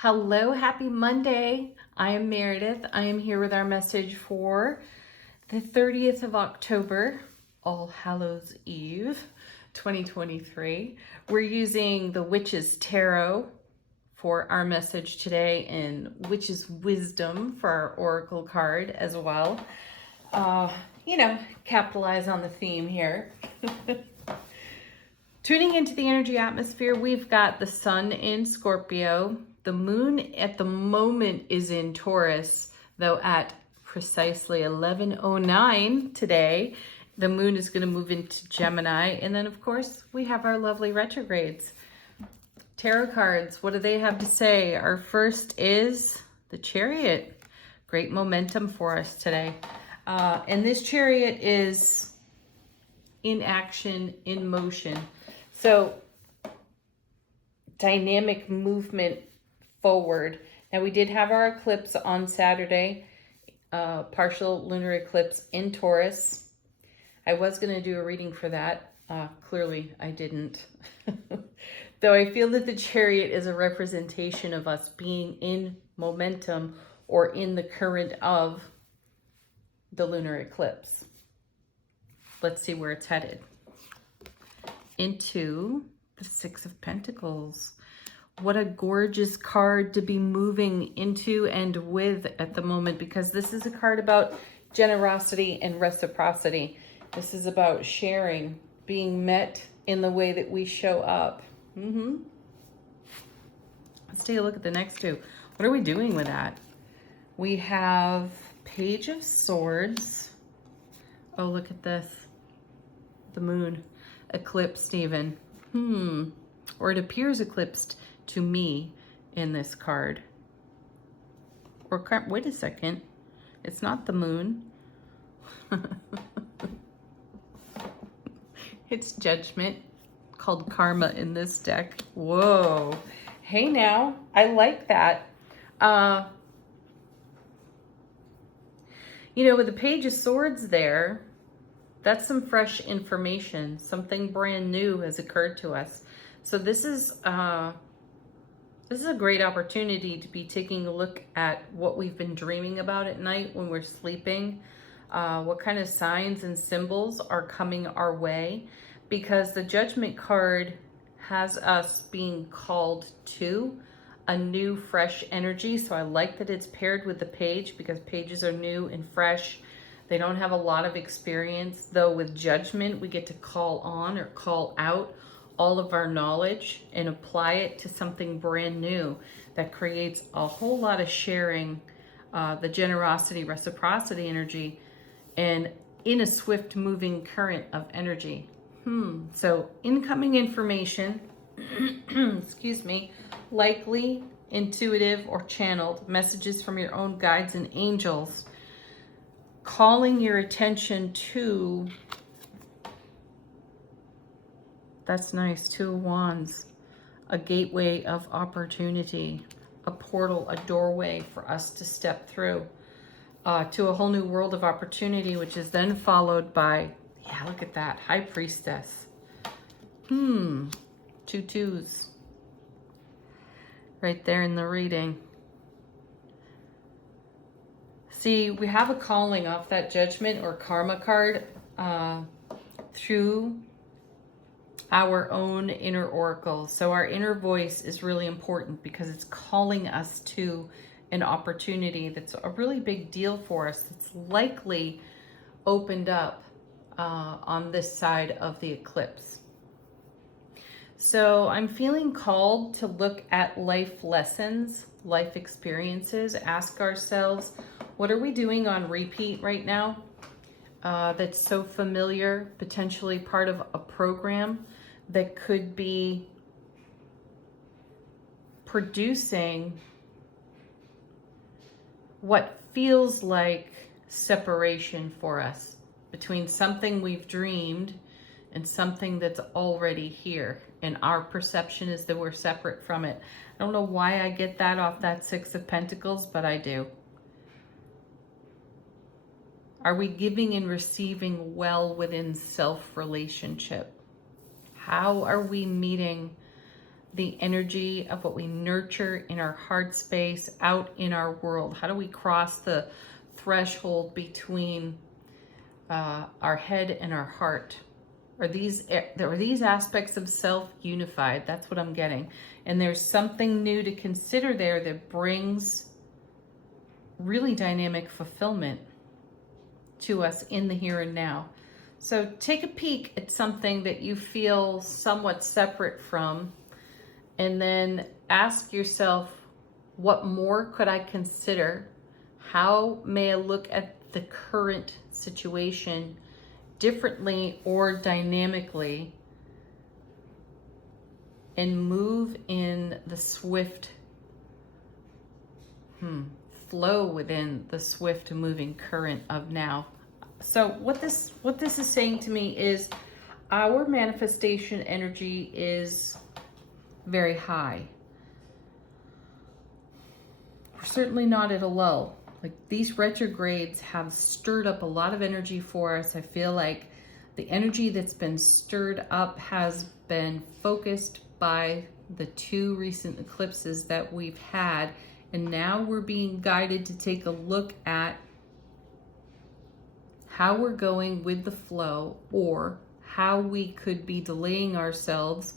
Hello, happy Monday. I am Meredith. I am here with our message for the 30th of October, All Hallows Eve, 2023. We're using the Witch's Tarot for our message today and Witch's Wisdom for our Oracle card as well. Capitalize on the theme here. Tuning into the energy atmosphere, we've got the sun in Scorpio. The moon at the moment is in Taurus, though at precisely 11:09 today, the moon is going to move into Gemini. And then, of course, we have our lovely retrogrades. Tarot cards, what do they have to say? Our first is the Chariot. Great momentum for us today. And this Chariot is in action, in motion. So, dynamic movement forward. Now, we did have our eclipse on Saturday, partial lunar eclipse in Taurus. I was going to do a reading for that. Clearly, I didn't. Though I feel that the Chariot is a representation of us being in momentum or in the current of the lunar eclipse. Let's see where it's headed. Into the Six of Pentacles. What a gorgeous card to be moving into and with at the moment, because this is a card about generosity and reciprocity. This is about sharing, being met in the way that we show up. Let's take a look at the next two. What are we doing with that? We have Page of Swords. Oh, look at this. The moon. Eclipsed even. Or it appears eclipsed to me in this card. Or wait a second. It's not the moon. It's Judgment, called Karma in this deck. Whoa. Hey now, I like that. With the Page of Swords there, that's some fresh information. Something brand new has occurred to us. So this is a great opportunity to be taking a look at what we've been dreaming about at night when we're sleeping. What kind of signs and symbols are coming our way, because the Judgment card has us being called to a new, fresh energy. So I like that it's paired with the Page, because pages are new and fresh. They don't have a lot of experience, though with Judgment, we get to call on or call out all of our knowledge and apply it to something brand new that creates a whole lot of sharing, the generosity, reciprocity energy, and in a swift moving current of energy. So incoming information, excuse me, likely intuitive or channeled messages from your own guides and angels, calling your attention to, that's nice, Two of Wands, a gateway of opportunity, a portal, a doorway for us to step through to a whole new world of opportunity, which is then followed by, yeah, look at that, High Priestess. Two twos right there in the reading. See, we have a calling off that Judgment or Karma card through our own inner oracle. So our inner voice is really important because it's calling us to an opportunity that's a really big deal for us. It's likely opened up on this side of the eclipse. So I'm feeling called to look at life lessons, life experiences, ask ourselves, what are we doing on repeat right now that's so familiar, potentially part of a program that could be producing what feels like separation for us between something we've dreamed and something that's already here. And our perception is that we're separate from it. I don't know why I get that off that Six of Pentacles, but I do. Are we giving and receiving well within self-relationship? How are we meeting the energy of what we nurture in our heart space out in our world? How do we cross the threshold between our head and our heart? Are these aspects of self unified? That's what I'm getting. And there's something new to consider there that brings really dynamic fulfillment to us in the here and now. So take a peek at something that you feel somewhat separate from, and then ask yourself, what more could I consider? How may I look at the current situation differently or dynamically, and move in the swift flow within the swift moving current of now. So what this is saying to me is our manifestation energy is very high. We're certainly not at a lull. Like, these retrogrades have stirred up a lot of energy for us. I feel like the energy that's been stirred up has been focused by the 2 recent eclipses that we've had. And now we're being guided to take a look at how we're going with the flow, or how we could be delaying ourselves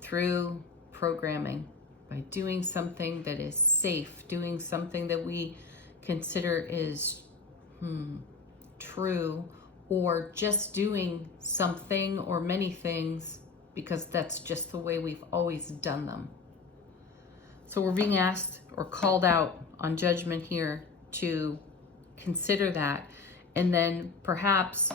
through programming by doing something that is safe, doing something that we consider is true, or just doing something or many things because that's just the way we've always done them. So we're being asked or called out on judgment here to consider that, and then perhaps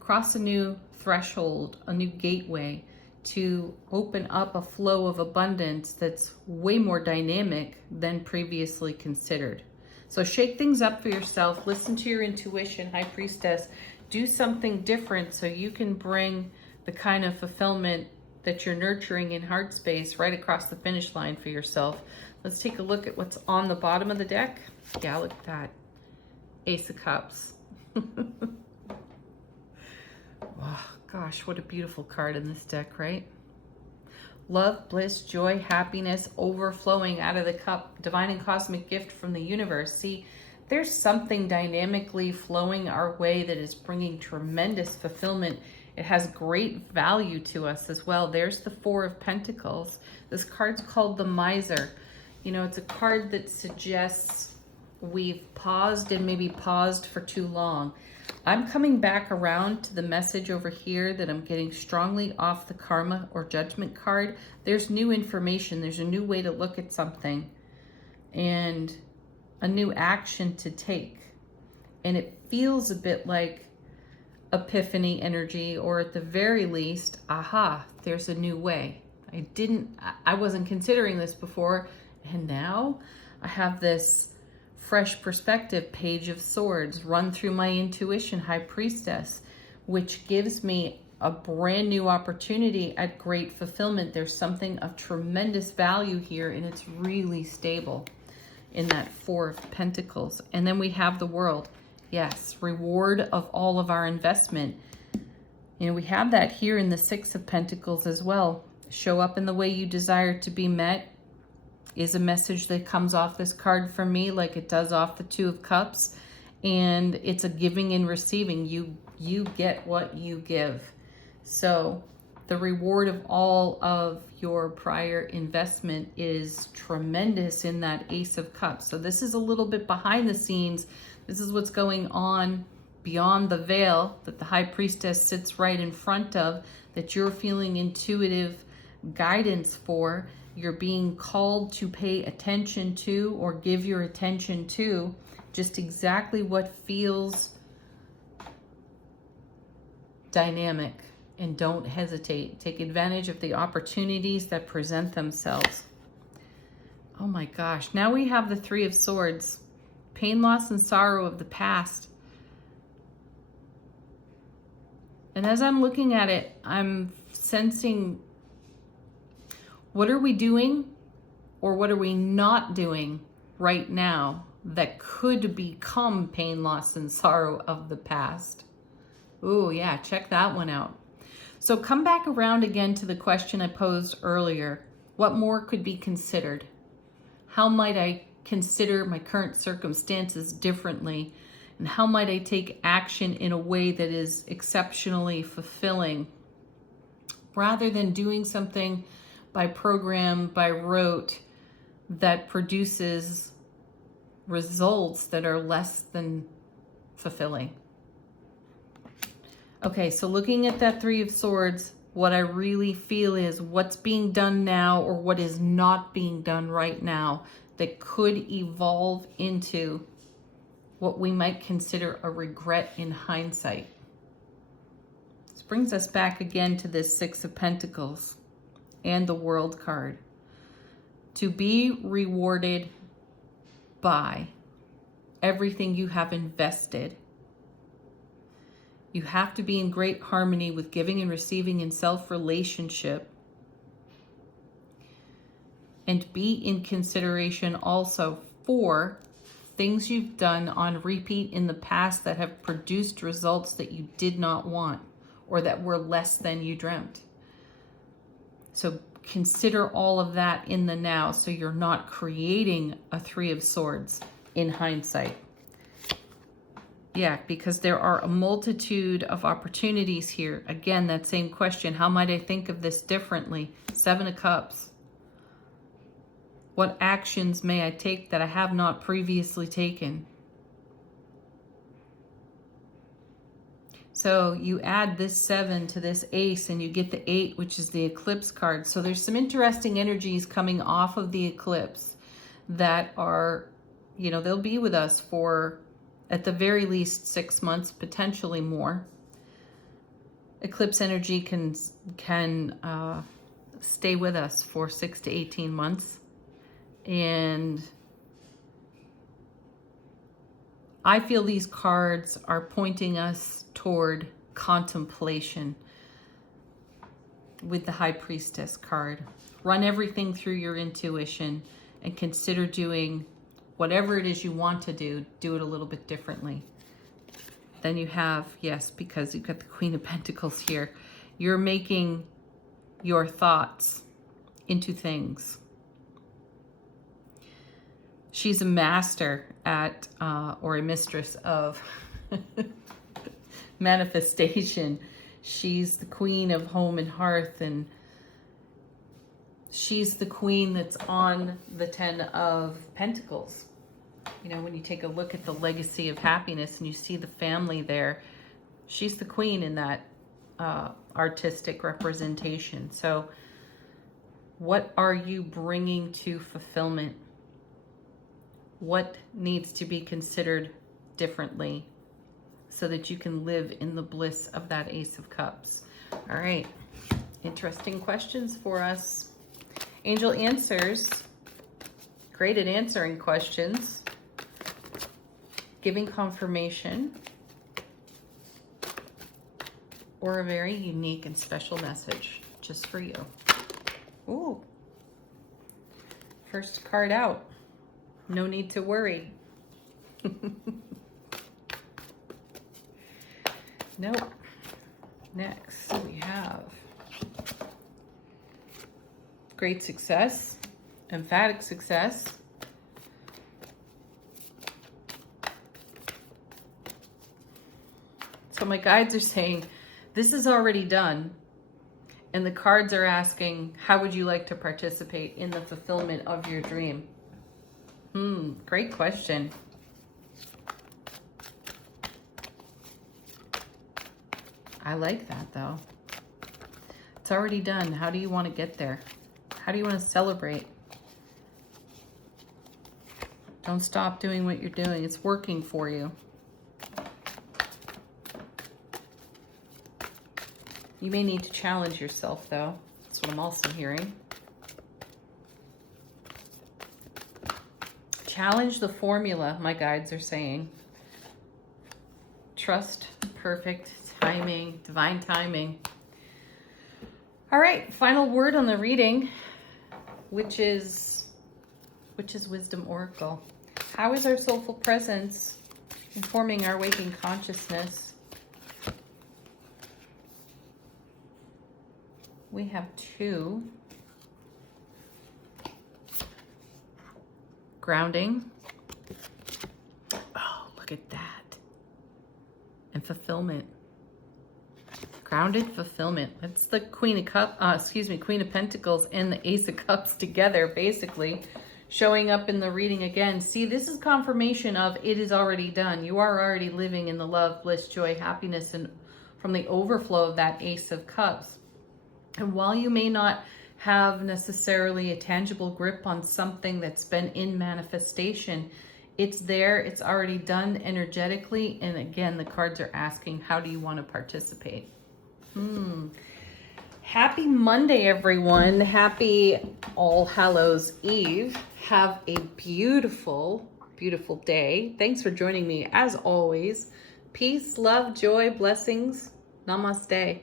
cross a new threshold, a new gateway, to open up a flow of abundance that's way more dynamic than previously considered. So shake things up for yourself, listen to your intuition, High Priestess, do something different so you can bring the kind of fulfillment that you're nurturing in heart space right across the finish line for yourself. Let's take a look at what's on the bottom of the deck. Yeah, look at that. Ace of Cups. Oh, gosh, what a beautiful card in this deck, right? Love, bliss, joy, happiness overflowing out of the cup. Divine and cosmic gift from the universe. See, there's something dynamically flowing our way that is bringing tremendous fulfillment. It has great value to us as well. There's the 4 of Pentacles. This card's called the Miser. You know, it's a card that suggests we've paused and maybe paused for too long. I'm coming back around to the message over here that I'm getting strongly off the karma or judgment card. There's new information. There's a new way to look at something and a new action to take. And it feels a bit like epiphany energy, or at the very least, aha, there's a new way. I wasn't considering this before, and now I have this fresh perspective, Page of Swords, run through my intuition, High Priestess, which gives me a brand new opportunity at great fulfillment. There's something of tremendous value here, and it's really stable in that 4 of Pentacles. And then we have the World. Yes, reward of all of our investment. You know, we have that here in the 6 of Pentacles as well. Show up in the way you desire to be met is a message that comes off this card for me, like it does off the 2 of Cups. And it's a giving and receiving. You get what you give. So the reward of all of your prior investment is tremendous in that Ace of Cups. So this is a little bit behind the scenes. This is what's going on beyond the veil that the High Priestess sits right in front of, that you're feeling intuitive guidance for. You're being called to pay attention to, or give your attention to, just exactly what feels dynamic. And don't hesitate. Take advantage of the opportunities that present themselves. Oh my gosh. Now we have the 3 of Swords. Pain, loss, and sorrow of the past. And as I'm looking at it, I'm sensing, what are we doing, or what are we not doing right now that could become pain, loss, and sorrow of the past? Ooh, yeah, check that one out. So come back around again to the question I posed earlier. What more could be considered? How might I consider my current circumstances differently? And how might I take action in a way that is exceptionally fulfilling, rather than doing something by program, by rote, that produces results that are less than fulfilling? Okay, so looking at that Three of Swords, what I really feel is what's being done now or what is not being done right now that could evolve into what we might consider a regret in hindsight. This brings us back again to this Six of Pentacles and the World card. To be rewarded by everything you have invested. You have to be in great harmony with giving and receiving in self-relationship. And be in consideration also for things you've done on repeat in the past that have produced results that you did not want or that were less than you dreamt. So consider all of that in the now so you're not creating a Three of Swords in hindsight. Yeah, because there are a multitude of opportunities here. Again, that same question, how might I think of this differently? Seven of Cups. What actions may I take that I have not previously taken? So you add this 7 to this Ace and you get the 8, which is the Eclipse card. So there's some interesting energies coming off of the eclipse that are, you know, they'll be with us for at the very least 6 months, potentially more. Eclipse energy can stay with us for 6 to 18 months. And I feel these cards are pointing us toward contemplation with the High Priestess card. Run everything through your intuition and consider doing whatever it is you want to do it a little bit differently. Then you have, yes, because you've got the Queen of Pentacles here, you're making your thoughts into things. She's a master at, or a mistress of manifestation. She's the Queen of Home and Hearth, and she's the queen that's on the 10 of Pentacles. You know, when you take a look at the legacy of happiness and you see the family there, she's the queen in that artistic representation. So what are you bringing to fulfillment? What needs to be considered differently so that you can live in the bliss of that Ace of Cups? All right, interesting questions for us. Angel answers, great at answering questions, giving confirmation, or a very unique and special message just for you. Ooh, first card out. No need to worry. Nope. Next, we have great success, emphatic success, so my guides are saying this is already done, and the cards are asking, how would you like to participate in the fulfillment of your dream? Great question. I like that though. It's already done. How do you want to get there? How do you want to celebrate? Don't stop doing what you're doing. It's working for you. You may need to challenge yourself though. That's what I'm also hearing. Challenge the formula, my guides are saying. Trust perfect timing, divine timing. All right, final word on the reading, which is Wisdom Oracle. How is our soulful presence informing our waking consciousness? We have 2. Grounding. Oh, look at that. And fulfillment. Grounded fulfillment. That's the Queen of Pentacles and the Ace of Cups together, basically, showing up in the reading again. See, this is confirmation of it is already done. You are already living in the love, bliss, joy, happiness, and from the overflow of that Ace of Cups. And while you may not have necessarily a tangible grip on something that's been in manifestation, it's there, it's already done energetically. And again, the cards are asking, how do you want to participate? Happy Monday, everyone. Happy All Hallows Eve. Have a beautiful, beautiful day. Thanks for joining me as always. Peace, love, joy, blessings. Namaste.